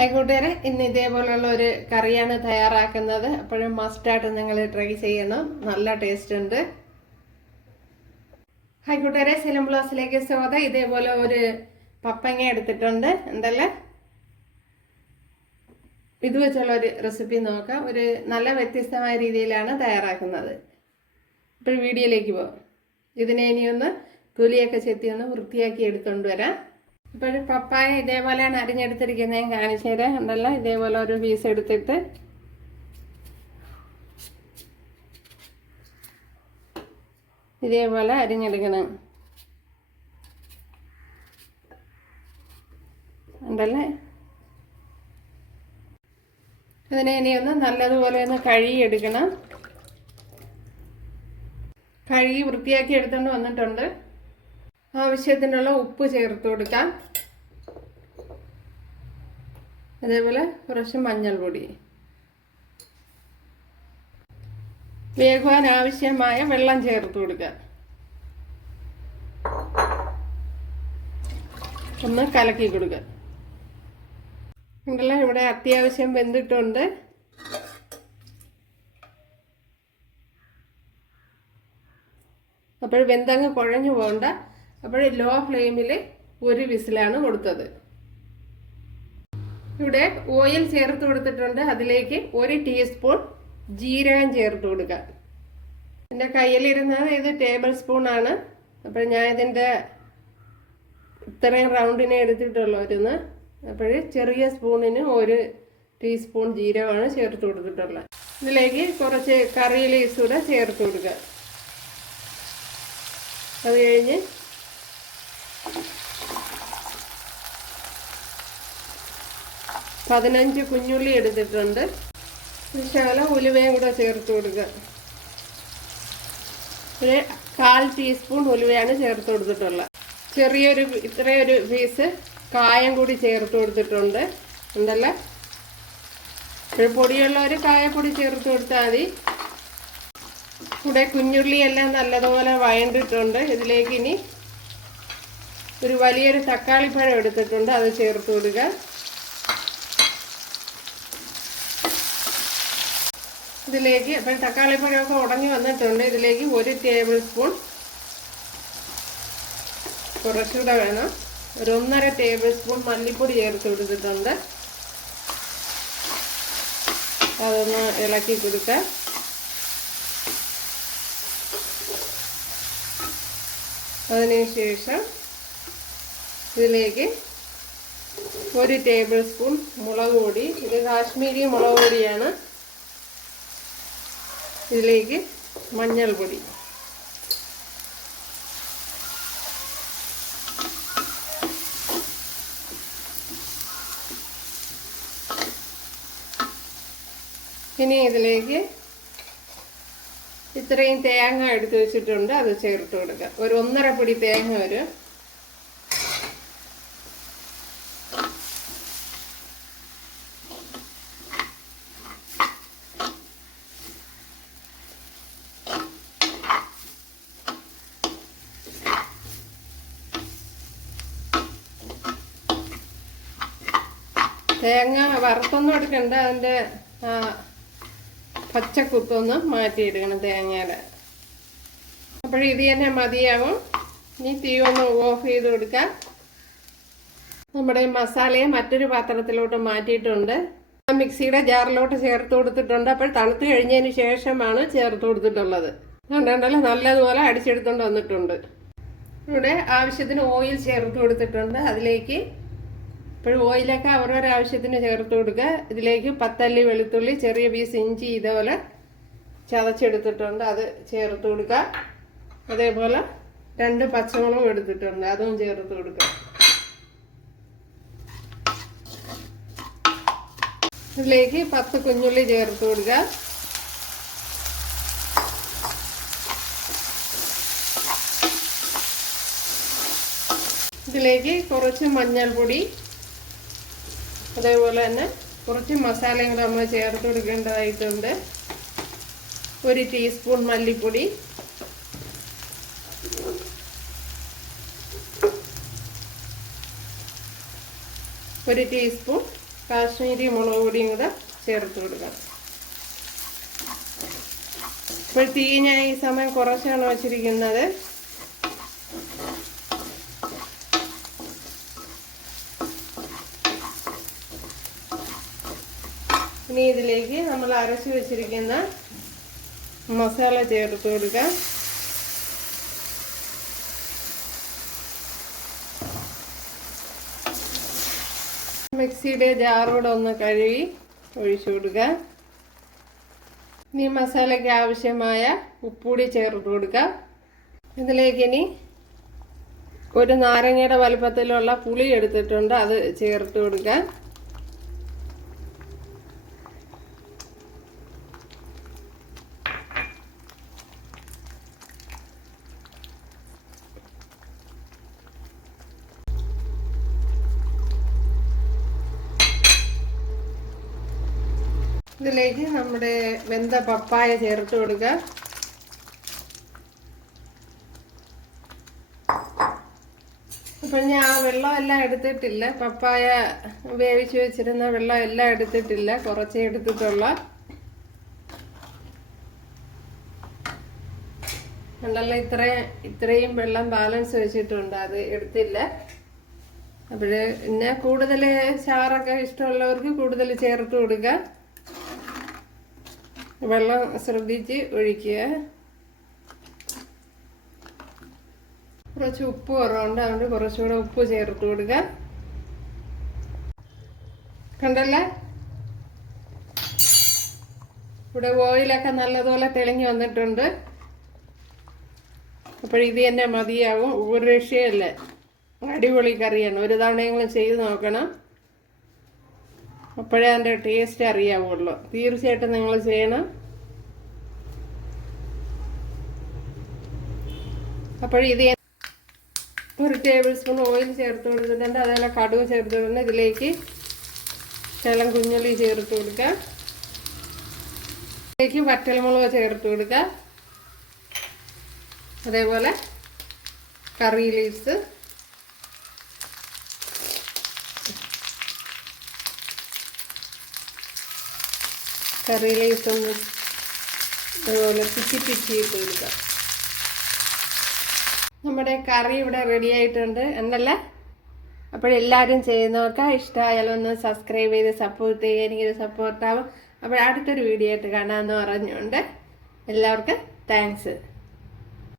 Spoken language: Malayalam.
ആയിക്കോട്ടെ, ഇന്ന് ഇതേപോലുള്ള ഒരു കറിയാണ് തയ്യാറാക്കുന്നത്. അപ്പോഴും മസ്റ്റായിട്ട് നിങ്ങൾ ട്രൈ ചെയ്യണം, നല്ല ടേസ്റ്റ് ഉണ്ട്. ആയിക്കോട്ടെ, സിലം ബ്ലോസിലേക്ക് സ്വാഗതം. ഇതേപോലെ ഒരു പപ്പങ്ങ എടുത്തിട്ടുണ്ട്. എന്തല്ലേ ഇത് വെച്ചുള്ള ഒരു റെസിപ്പി നോക്കാം. ഒരു നല്ല വ്യത്യസ്തമായ രീതിയിലാണ് തയ്യാറാക്കുന്നത്. ഇപ്പോൾ വീഡിയോയിലേക്ക് പോകാം. ഇതിനെ ഇനിയൊന്ന് തൊലിയൊക്കെ ചെത്തി ഒന്ന് വൃത്തിയാക്കി എടുത്തുകൊണ്ട് വരാം. ഇപ്പോൾ പപ്പായ ഇതേപോലെയാണ് അരിഞ്ഞെടുത്തിരിക്കുന്നത്. ഞാൻ കാണിച്ചു തരാം. ഉണ്ടല്ലോ, ഇതേപോലെ ഒരു പീസ് എടുത്തിട്ട് ഇതേപോലെ അരിഞ്ഞെടുക്കണം. ഉണ്ടല്ലേ, അതിനെ ഇനിയൊന്ന് നല്ലതുപോലെ ഒന്ന് കഴുകിയെടുക്കണം. കഴുകി വൃത്തിയാക്കി എടുത്തുകൊണ്ട് വന്നിട്ടുണ്ട്. ആവശ്യത്തിനുള്ള ഉപ്പ് ചേർത്ത് കൊടുക്കാം. അതേപോലെ കുറച്ച് മഞ്ഞൾപ്പൊടി, വേകുവാൻ ആവശ്യമായ വെള്ളം ചേർത്ത് കൊടുക്കാം. ഒന്ന് കലക്കി കൊടുക്കുക. ഉണ്ടല്ലോ, ഇവിടെ അത്യാവശ്യം വെന്തിട്ടുണ്ട്. അപ്പോൾ വെന്തങ്ങ് കുഴഞ്ഞു പോകണ്ട. അപ്പോൾ ലോ ഫ്ലെയിമിൽ ഒരു വിസിലാണ് കൊടുത്തത്. ഇവിടെ ഓയിൽ ചേർത്ത് കൊടുത്തിട്ടുണ്ട്. അതിലേക്ക് 1 ടീസ്പൂൺ ജീരകം ചേർത്ത് കൊടുക്കുക. എൻ്റെ കയ്യിലിരുന്നത് ഇത് ടേബിൾ സ്പൂണാണ്. അപ്പോൾ ഞാൻ ഇതിൻ്റെ ഇത്രയും റൗണ്ടിനെ എടുത്തിട്ടുള്ളായിരുന്നു. അപ്പോൾ ചെറിയ സ്പൂണിന് 1 ടീസ്പൂൺ ജീരകമാണ് ചേർത്ത് കൊടുത്തിട്ടുള്ളത്. ഇതിലേക്ക് കുറച്ച് കറി ലീവ്സ് കൂടെ ചേർത്ത് കൊടുക്കുക. അത് കഴിഞ്ഞ് പതിനഞ്ച് കുഞ്ഞുള്ളി എടുത്തിട്ടുണ്ട്. ശകലം ഉലുവയും കൂടെ ചേർത്ത് കൊടുക്കുക. ഒരു 1/4 ടീസ്പൂൺ ഉലുവയാണ് ചേർത്ത് കൊടുത്തിട്ടുള്ളത്. ചെറിയൊരു ഇത്രയൊരു പീസ് കായം കൂടി ചേർത്ത് കൊടുത്തിട്ടുണ്ട്. ഉണ്ടല്ലോ, പൊടിയുള്ളവർ കായപ്പൊടി ചേർത്ത് കൊടുത്താൽ മതി. ഇവിടെ കുഞ്ഞുള്ളിയെല്ലാം നല്ലതുപോലെ വഴണ്ടിട്ടുണ്ട്. ഇതിലേക്ക് ഇനി ഒരു വലിയൊരു തക്കാളിപ്പഴം എടുത്തിട്ടുണ്ട്, അത് ചേർത്ത് കൊടുക്കുക. ഇതിലേക്ക് അപ്പോൾ തക്കാളിപ്പഴമൊക്കെ ഉടഞ്ഞു വന്നിട്ടുണ്ട്. ഇതിലേക്ക് 1 ടേബിൾ സ്പൂൺ, കുറച്ചുകൂടെ വേണം, ഒരു 1.5 ടേബിൾ സ്പൂൺ മല്ലിപ്പൊടി ചേർത്ത് കൊടുത്തിട്ടുണ്ട്. അതൊന്ന് ഇളക്കി കൊടുക്കുക. അതിനുശേഷം ഇതിലേക്ക് 1 ടേബിൾ സ്പൂൺ മുളക് പൊടി, ഇത് കാശ്മീരി മുളക് പൊടിയാണ്. ഇതിലേക്ക് മഞ്ഞൾപ്പൊടി, ഇനി ഇതിലേക്ക് ഇത്രയും തേങ്ങ എടുത്ത് വെച്ചിട്ടുണ്ട്, അത് ചേർത്ത് കൊടുക്കുക. ഒരു 1.5 പിടി തേങ്ങ വരും. തേങ്ങ വറുത്തൊന്നും എടുക്കണ്ട, അതിൻ്റെ പച്ചക്കുത്തൊന്ന് മാറ്റിയെടുക്കണം തേങ്ങയുടെ. അപ്പോൾ ഇത് തന്നെ മതിയാവും. ഇനി തീ ഒന്ന് ഓഫ് ചെയ്ത് കൊടുക്കാം. നമ്മുടെ മസാലയെ മറ്റൊരു പാത്രത്തിലോട്ട് മാറ്റിയിട്ടുണ്ട്. മിക്സിയുടെ ജാറിലോട്ട് ചേർത്ത് കൊടുത്തിട്ടുണ്ട്. അപ്പോൾ തണുത്ത് കഴിഞ്ഞതിന് ശേഷമാണ് ചേർത്ത് കൊടുത്തിട്ടുള്ളത്. കണ്ടല്ലോ, നല്ലതുപോലെ അടിച്ചെടുത്തുകൊണ്ട് വന്നിട്ടുണ്ട്. ഇവിടെ ആവശ്യത്തിന് ഓയിൽ ചേർത്ത് കൊടുത്തിട്ടുണ്ട്. അതിലേക്ക് ഇപ്പോൾ ഓയിലൊക്കെ അവരവരുടെ ആവശ്യത്തിന് ചേർത്ത് കൊടുക്കുക. ഇതിലേക്ക് 10 അല്ലി വെളുത്തുള്ളി, ചെറിയ പീസ് ഇഞ്ചി ഇതേപോലെ ചതച്ചെടുത്തിട്ടുണ്ട്, അത് ചേർത്ത് കൊടുക്കുക. അതേപോലെ 2 പച്ചമുളകും എടുത്തിട്ടുണ്ട്, അതും ചേർത്ത് കൊടുക്കുക. ഇതിലേക്ക് 10 കുഞ്ഞുള്ളി ചേർത്ത് കൊടുക്കുക. ഇതിലേക്ക് കുറച്ച് മഞ്ഞൾപ്പൊടി, അതേപോലെ തന്നെ കുറച്ച് മസാലയും കൂടെ നമ്മൾ ചേർത്ത് കൊടുക്കേണ്ടതായിട്ടുണ്ട്. 1 ടീസ്പൂൺ മല്ലിപ്പൊടി, 1 ടീസ്പൂൺ കാശ്മീരി മുളക് പൊടിയും കൂടെ ചേർത്ത് കൊടുക്കണം. ഇപ്പോൾ തീ ഞാൻ ഈ സമയം കുറച്ചാണ് വച്ചിരിക്കുന്നത്. ഇനി ഇതിലേക്ക് നമ്മൾ അരച്ച് വെച്ചിരിക്കുന്ന മസാല ചേർത്ത് കൊടുക്കാം. മിക്സിയുടെ ജാറോടെ ഒന്ന് കഴുകി ഒഴിച്ചു കൊടുക്കുക. ഇനി മസാലയ്ക്ക് ആവശ്യമായ ഉപ്പുകൂടി ചേർത്ത് കൊടുക്കുക. ഇതിലേക്ക് ഇനി ഒരു നാരങ്ങയുടെ വലുപ്പത്തിലുള്ള പുളി എടുത്തിട്ടുണ്ട്, അത് ചേർത്ത് കൊടുക്കുക. ഇതിലേക്ക് നമ്മുടെ വെന്ത പപ്പായ ചേർത്ത് കൊടുക്കുക. അപ്പോൾ ഞാൻ ആ വെള്ളം എല്ലാം എടുത്തിട്ടില്ല, പപ്പായ വേവിച്ച് വെച്ചിരുന്ന വെള്ളം എല്ലാം എടുത്തിട്ടില്ല, കുറച്ചേ എടുത്തിട്ടുള്ള. കണ്ടല്ലോ, ഇത്രയും വെള്ളം ബാലൻസ് വെച്ചിട്ടുണ്ട്, അത് എടുത്തില്ല. അപ്പോൾ പിന്നെ കൂടുതൽ ചാറൊക്കെ ഇഷ്ടമുള്ളവർക്ക് കൂടുതൽ ചേർത്ത് കൊടുക്കുക. വെള്ളം ശ്രദ്ധിച്ച് ഒഴിക്കുക. കുറച്ച് ഉപ്പ് കുറവുണ്ട്, അതുകൊണ്ട് കുറച്ചുകൂടെ ഉപ്പ് ചേർത്ത് കൊടുക്കുക. കണ്ടല്ലേ, ഇവിടെ ഓയിലൊക്കെ നല്ലതുപോലെ തെളിഞ്ഞ് വന്നിട്ടുണ്ട്. അപ്പോൾ ഇത് തന്നെ മതിയാവും. ഒരു രക്ഷയല്ല, അടിപൊളി കറിയാണ്. ഒരു തവണയെങ്കിലും ചെയ്ത് നോക്കണം, അപ്പോഴേ അതിൻ്റെ ടേസ്റ്റ് അറിയാവുള്ളൂ. തീർച്ചയായിട്ടും നിങ്ങൾ ചെയ്യണം. അപ്പോൾ ഇത് ഒരു ടേബിൾ സ്പൂൺ ഓയിൽ ചേർത്ത് കൊടുത്തിട്ടുണ്ട്, അതേപോലെ കടുക് ചേർത്ത് കൊടുത്തിട്ടുണ്ട്. ഇതിലേക്ക് ശകലം കുഞ്ഞുള്ളി ചേർത്ത് കൊടുക്കുക. ഇതിലേക്ക് വറ്റൽമുളക് ചേർത്ത് കൊടുക്കുക. അതേപോലെ കറി ലീവ്സ്, ഒന്ന് അതുപോലെ പിച്ചി ഇട്ട് കൊടുക്കുക. നമ്മുടെ കറി ഇവിടെ റെഡി ആയിട്ടുണ്ട് എന്നല്ല. അപ്പോഴെല്ലാവരും ചെയ്യുന്നവർക്ക് ഇഷ്ടമായാലൊന്ന് സബ്സ്ക്രൈബ് ചെയ്ത് സപ്പോർട്ട് ചെയ്യുക, എനിക്കൊരു സപ്പോർട്ടാവും. അപ്പോൾ അടുത്തൊരു വീഡിയോ ആയിട്ട് കാണാമെന്ന് പറഞ്ഞുകൊണ്ട് എല്ലാവർക്കും താങ്ക്സ്.